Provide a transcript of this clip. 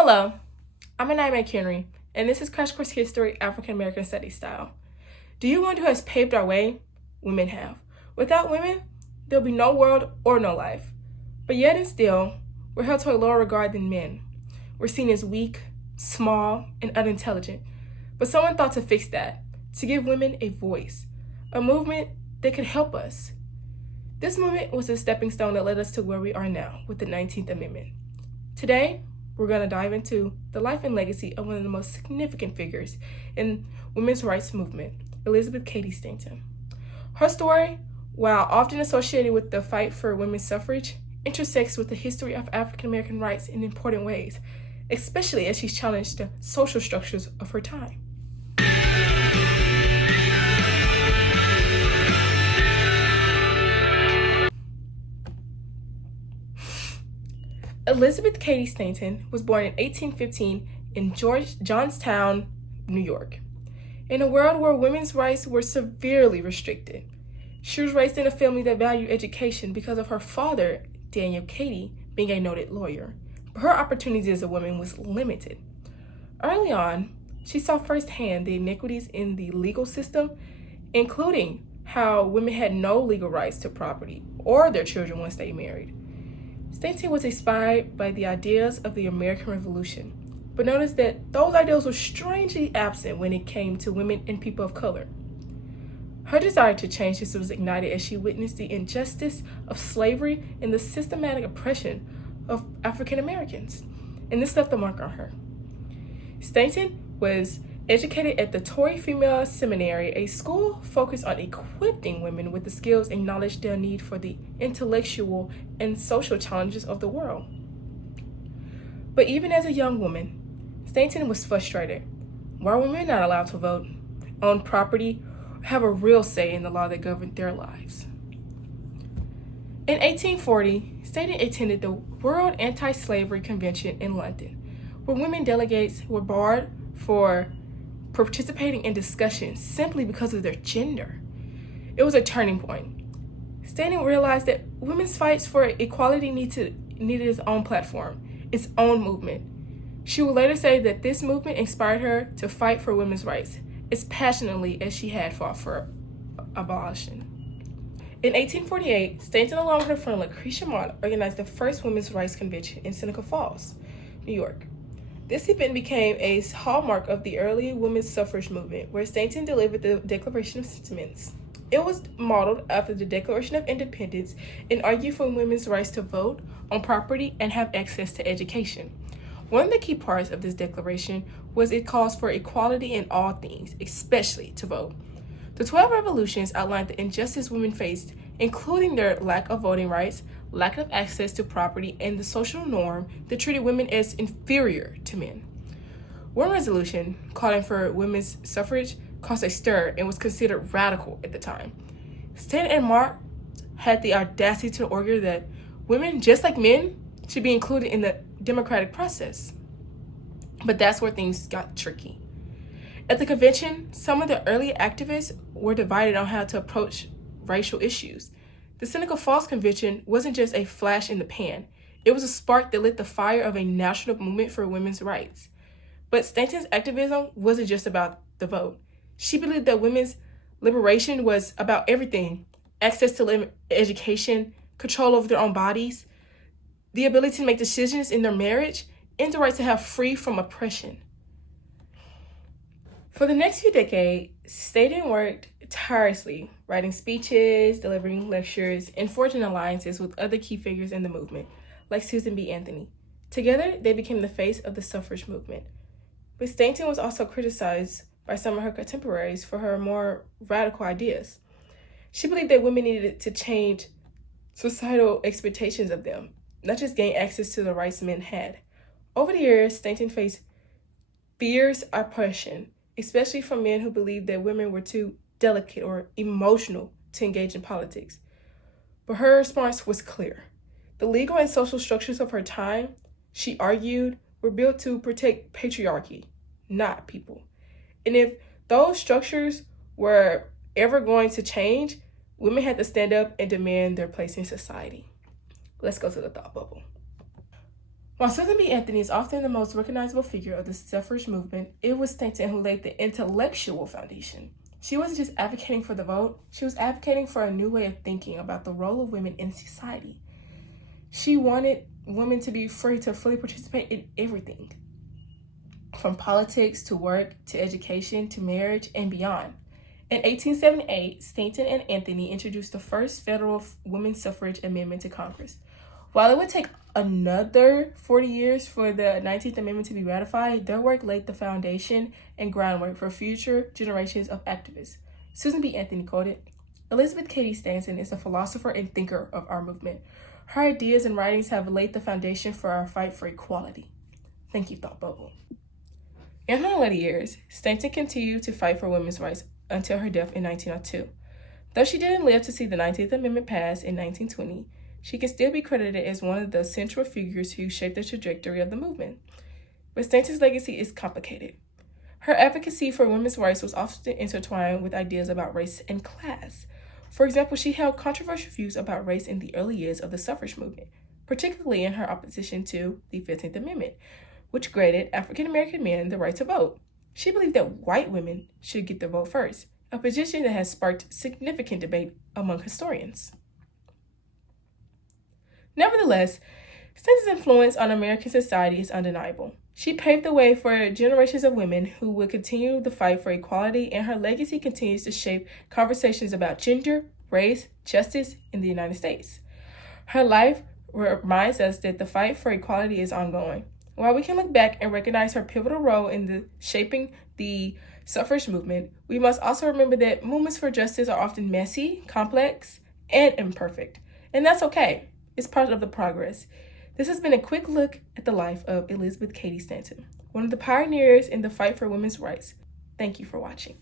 Hello, I'm Anaya McHenry, and this is Crash Course History African American Studies Style. Do you wonder who has paved our way? Women have. Without women, there'll be no world or no life. But yet and still, we're held to a lower regard than men. We're seen as weak, small, and unintelligent. But someone thought to fix that, to give women a voice, a movement that could help us. This movement was a stepping stone that led us to where we are now with the 19th Amendment. Today, we're going to dive into the life and legacy of one of the most significant figures in women's rights movement, Elizabeth Cady Stanton. Her story, while often associated with the fight for women's suffrage, intersects with the history of African American rights in important ways, especially as she's challenged the social structures of her time. Elizabeth Cady Stanton was born in 1815 in Johnstown, New York. In a world where women's rights were severely restricted, she was raised in a family that valued education because of her father, Daniel Cady, being a noted lawyer. But her opportunities as a woman was limited. Early on, she saw firsthand the inequities in the legal system, including how women had no legal rights to property or their children once they married. Stanton was inspired by the ideas of the American Revolution, but noticed that those ideals were strangely absent when it came to women and people of color. Her desire to change this was ignited as she witnessed the injustice of slavery and the systematic oppression of African Americans, and this left a mark on her. Stanton was educated at the Torrey Female Seminary, a school focused on equipping women with the skills and knowledge they'll need for the intellectual and social challenges of the world. But even as a young woman, Stanton was frustrated. Why were women not allowed to vote, own property, or have a real say in the law that governed their lives? In 1840, Stanton attended the World Anti-Slavery Convention in London, where women delegates were barred for participating in discussions simply because of their gender. It was a turning point. Stanton realized that women's fights for equality needed its own platform, its own movement. She would later say that this movement inspired her to fight for women's rights as passionately as she had fought for abolition. In 1848, Stanton, along with her friend Lucretia Mott, organized the first women's rights convention in Seneca Falls, New York. This event became a hallmark of the early women's suffrage movement, where Stanton delivered the Declaration of Sentiments. It was modeled after the Declaration of Independence and argued for women's rights to vote, own property, and have access to education. One of the key parts of this declaration was it calls for equality in all things, especially to vote. The 12 revolutions outlined the injustice women faced, including their lack of voting rights, lack of access to property, and the social norm that treated women as inferior to men. One resolution calling for women's suffrage caused a stir and was considered radical at the time. Stanton and Mott had the audacity to argue that women, just like men, should be included in the democratic process. But that's where things got tricky. At the convention, some of the early activists were divided on how to approach racial issues. The Seneca Falls Convention wasn't just a flash in the pan. It was a spark that lit the fire of a national movement for women's rights. But Stanton's activism wasn't just about the vote. She believed that women's liberation was about everything: access to education, control over their own bodies, the ability to make decisions in their marriage, and the right to have free from oppression. For the next few decades, Stanton worked tirelessly, writing speeches, delivering lectures, and forging alliances with other key figures in the movement, like Susan B. Anthony. Together, they became the face of the suffrage movement. But Stanton was also criticized by some of her contemporaries for her more radical ideas. She believed that women needed to change societal expectations of them, not just gain access to the rights men had. Over the years, Stanton faced fierce oppression, especially from men who believed that women were too delicate or emotional to engage in politics. But her response was clear. The legal and social structures of her time, she argued, were built to protect patriarchy, not people. And if those structures were ever going to change, women had to stand up and demand their place in society. Let's go to the thought bubble. While Susan B. Anthony is often the most recognizable figure of the suffrage movement, it was Stanton who laid the intellectual foundation. She wasn't just advocating for the vote, she was advocating for a new way of thinking about the role of women in society. She wanted women to be free to fully participate in everything, from politics to work to education to marriage and beyond. In 1878, Stanton and Anthony introduced the first federal women's suffrage amendment to Congress. While it would take another 40 years for the 19th Amendment to be ratified, their work laid the foundation and groundwork for future generations of activists. Susan B. Anthony quoted, "Elizabeth Cady Stanton is a philosopher and thinker of our movement. Her ideas and writings have laid the foundation for our fight for equality." Thank you, Thought Bubble. In her later years, Stanton continued to fight for women's rights until her death in 1902. Though she didn't live to see the 19th Amendment pass in 1920, she can still be credited as one of the central figures who shaped the trajectory of the movement. But Stanton's legacy is complicated. Her advocacy for women's rights was often intertwined with ideas about race and class. For example, she held controversial views about race in the early years of the suffrage movement, particularly in her opposition to the 15th Amendment, which granted African American men the right to vote. She believed that white women should get the vote first, a position that has sparked significant debate among historians. Nevertheless, Stanton's influence on American society is undeniable. She paved the way for generations of women who would continue the fight for equality, and her legacy continues to shape conversations about gender, race, justice in the United States. Her life reminds us that the fight for equality is ongoing. While we can look back and recognize her pivotal role in shaping the suffrage movement, we must also remember that movements for justice are often messy, complex, and imperfect. And that's okay. It's part of the progress. This has been a quick look at the life of Elizabeth Cady Stanton, one of the pioneers in the fight for women's rights. Thank you for watching.